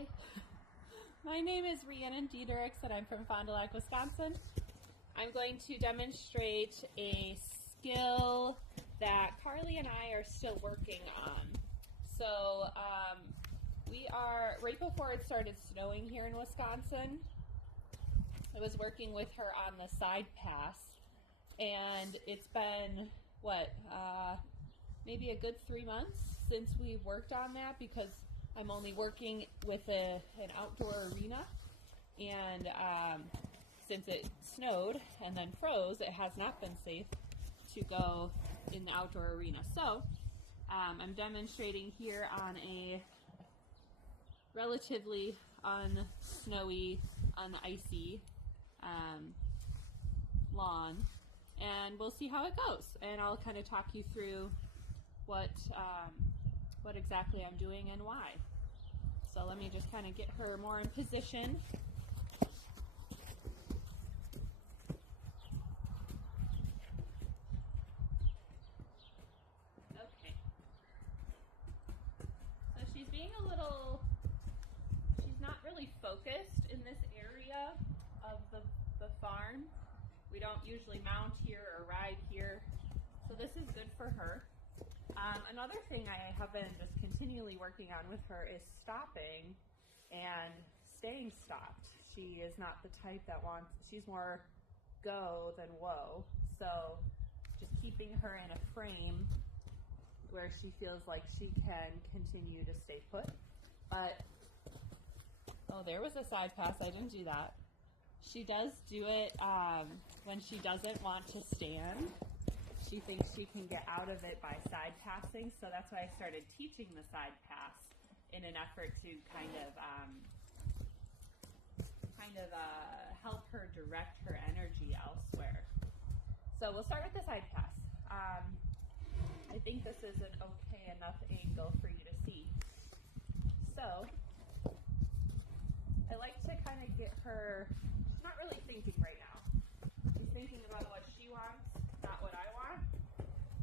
Hi, my name is Rhiannon Diederichs and I'm from Fond du Lac, Wisconsin. I'm going to demonstrate a skill that Carly and I are still working on. So we are, right before it started snowing here in Wisconsin, I was working with her on the side pass, and it's been, maybe a good 3 months since we worked on that, because I'm only working with an outdoor arena, and since it snowed and then froze, it has not been safe to go in the outdoor arena. So I'm demonstrating here on a relatively unsnowy, unicy lawn, and we'll see how it goes. And I'll kind of talk you through what exactly I'm doing and why. So let me just kind of get her more in position. Okay. So she's being she's not really focused in this area of the farm. We don't usually mount here or ride here, so this is good for her. Another thing I have been just continually working on with her is stopping and staying stopped. She is not the type that she's more go than whoa. So just keeping her in a frame where she feels like she can continue to stay put. But, oh, there was a side pass. I didn't do that. She does do it when she doesn't want to stand. She thinks she can get out of it by side passing, so that's why I started teaching the side pass in an effort to kind of help her direct her energy elsewhere. So we'll start with the side pass. I think this is an okay enough angle for you to see. So I like to kind of get her, she's not really thinking right now. She's thinking about what she wants, not what I want.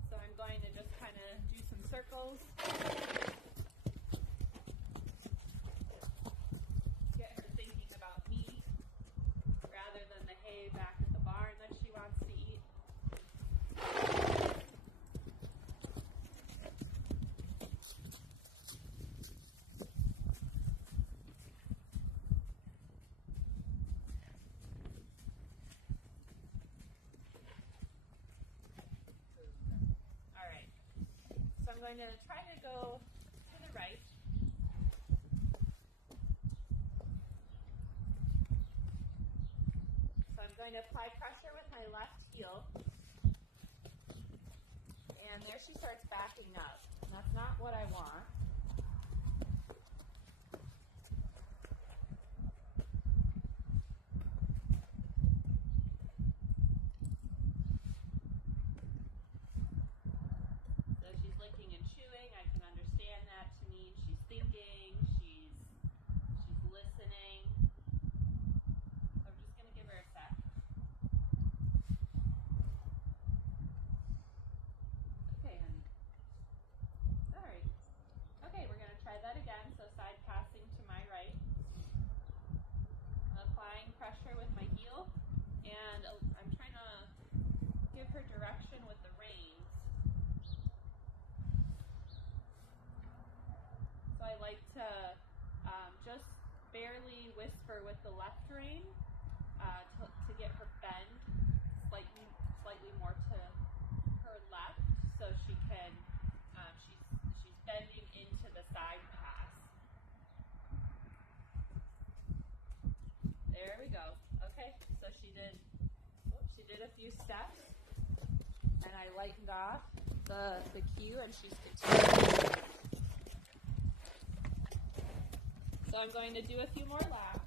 So I'm going to just kind of do some circles. Get her thinking about me rather than the hay back at the barn that she wants to eat. So I'm going to try to go to the right. So I'm going to apply pressure with my left heel. And there she starts backing up. And that's not what I want. Licking and chewing, I can understand that to mean she's thinking, she's listening. So I'm just going to give her a sec. Okay, honey. All right. Okay, we're going to try that again. So side passing to my right. I'm applying pressure with my heel, and I'm trying to give her direction with the reins. So I like to just barely whisper with the left rein to get her bend slightly more to her left, so she can she's bending into the side pass. There we go. Okay, so she did a few steps, and I lightened off the cue, and she's continuing. So I'm going to do a few more laps.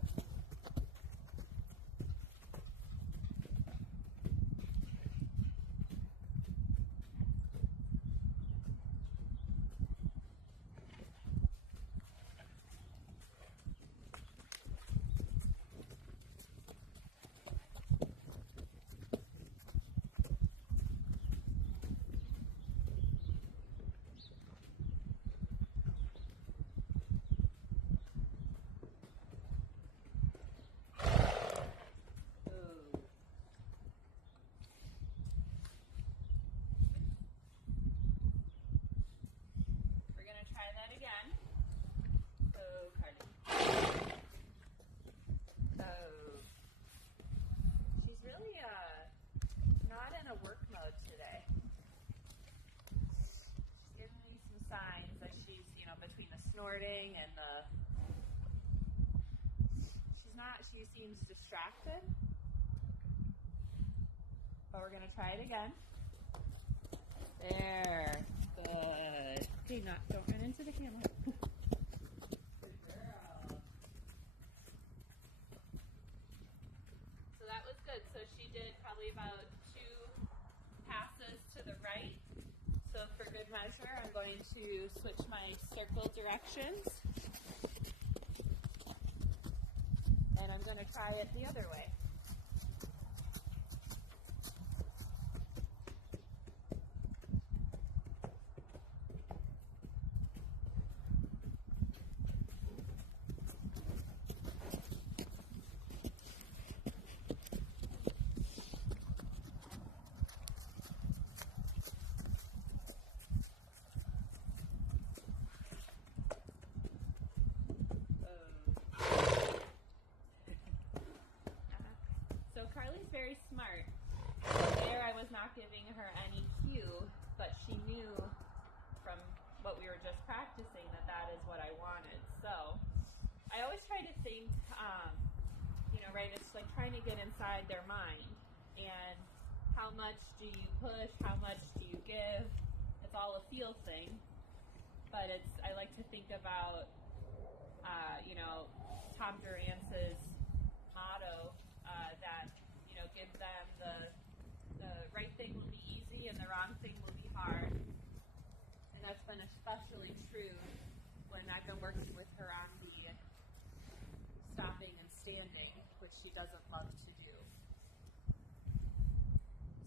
snorting and she seems distracted. But we're gonna try it again. There, good. Okay, don't run into the camera. Good girl. So that was good. So she did probably about 2 passes to the right. So for good measure, I'm going to switch my circle directions. And I'm going to try it the other way. So Carly's very smart. There I was not giving her any cue, but she knew from what we were just practicing that is what I wanted. So I always try to think, right, it's like trying to get inside their mind. And how much do you push? How much do you give? It's all a feel thing. But I like to think about, Tom Durance's motto, that, give them the right thing will be easy and the wrong thing will be hard. And that's been especially true when I've been working with her on the stopping and standing, which she doesn't love to do.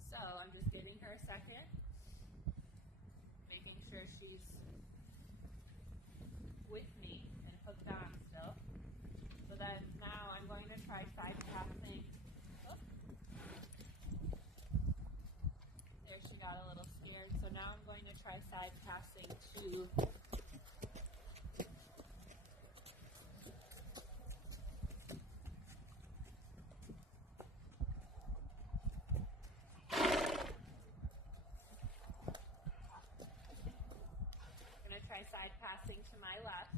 So I'm just giving her a second, making sure she's with me and hooked on still. So then now I'm going to try side passing. Oh. There, she got a little scared. So now I'm going to try side passing to side passing to my left,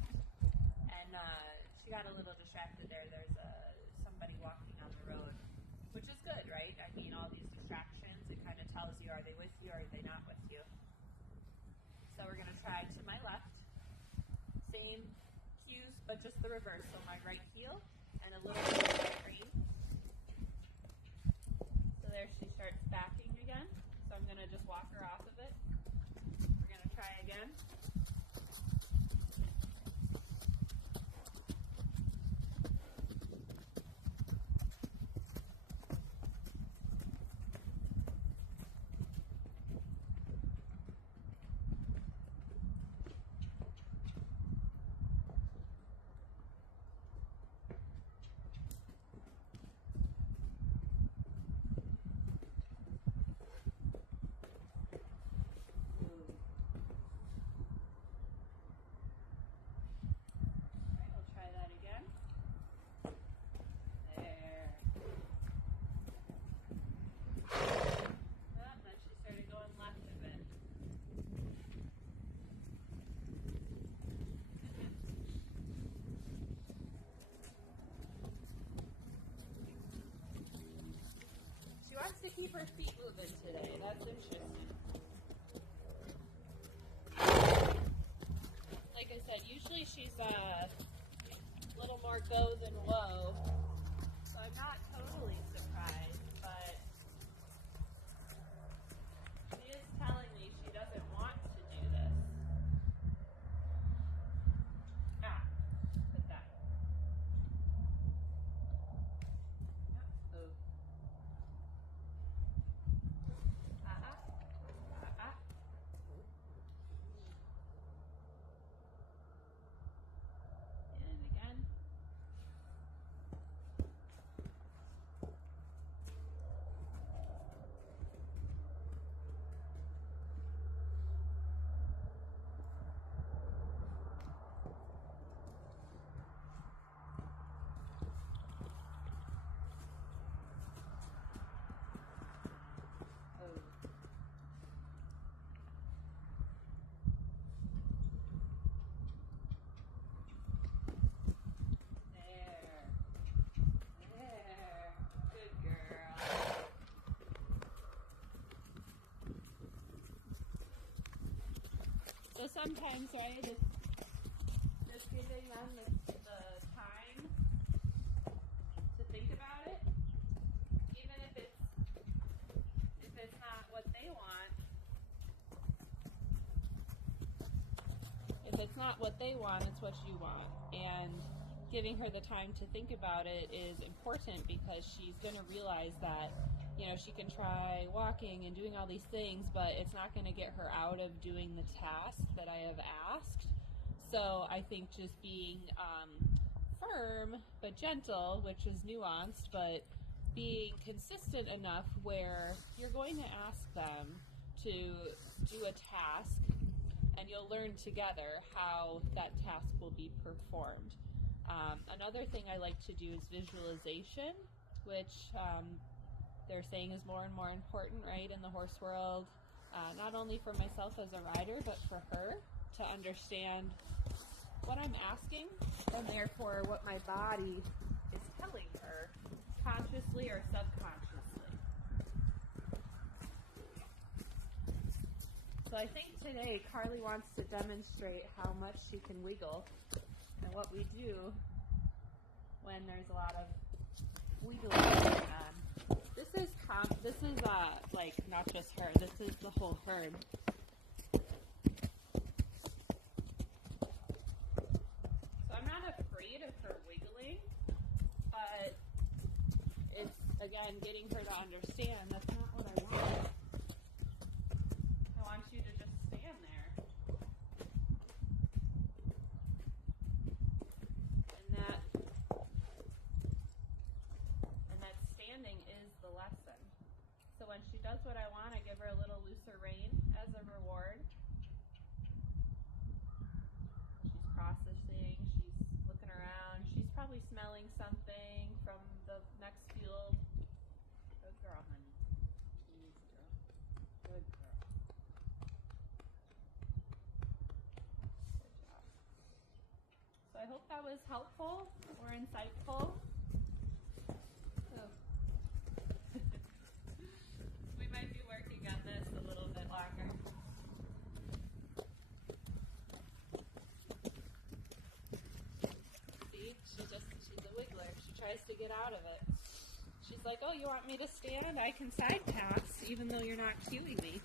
and she got a little distracted there. There's somebody walking on the road, which is good, right? I mean, all these distractions, it kind of tells you, are they with you or are they not with you? So we're going to try to my left. Same cues, but just the reverse. So my right heel and a little bit of my green. So there she starts backing again. So I'm going to just walk her off of it. We're going to try again. Wants to keep her feet moving today. That's interesting. Like I said, usually she's a little more go than whoa. So I'm not totally surprised, but she is telling me she doesn't want to do this. Put that. Oh. sometimes, right, it's just giving them the time to think about it, even if it's not what they want. If it's not what they want, it's what you want. And giving her the time to think about it is important because she's going to realize that, you know, she can try walking and doing all these things, but it's not going to get her out of doing the task that I have asked. So I think just being firm but gentle, which is nuanced, but being consistent enough where you're going to ask them to do a task and you'll learn together how that task will be performed. Another thing I like to do is visualization, which they're saying is more and more important, right, in the horse world, not only for myself as a rider, but for her to understand what I'm asking and therefore what my body is telling her, consciously or subconsciously. So I think today Carly wants to demonstrate how much she can wiggle and what we do when there's a lot of wiggling going on. This is like not just her. This is the whole herd. So I'm not afraid of her wiggling, but it's again getting her to understand that's not what I want. I want you to just stand there. And that standing is the lesson. So when she does what I want, I give her a little looser rein as a reward. She's processing, she's looking around, she's probably smelling something from the next field. Good girl, honey. Easy girl. Good girl. Good job. So I hope that was helpful or insightful. We might be working on this a little bit longer. See, she's a wiggler. She tries to get out of it. She's like, oh, you want me to stand? I can side pass, even though you're not cueing me.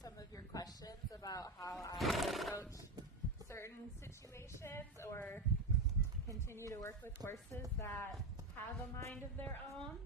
Some of your questions about how I approach certain situations or continue to work with horses that have a mind of their own.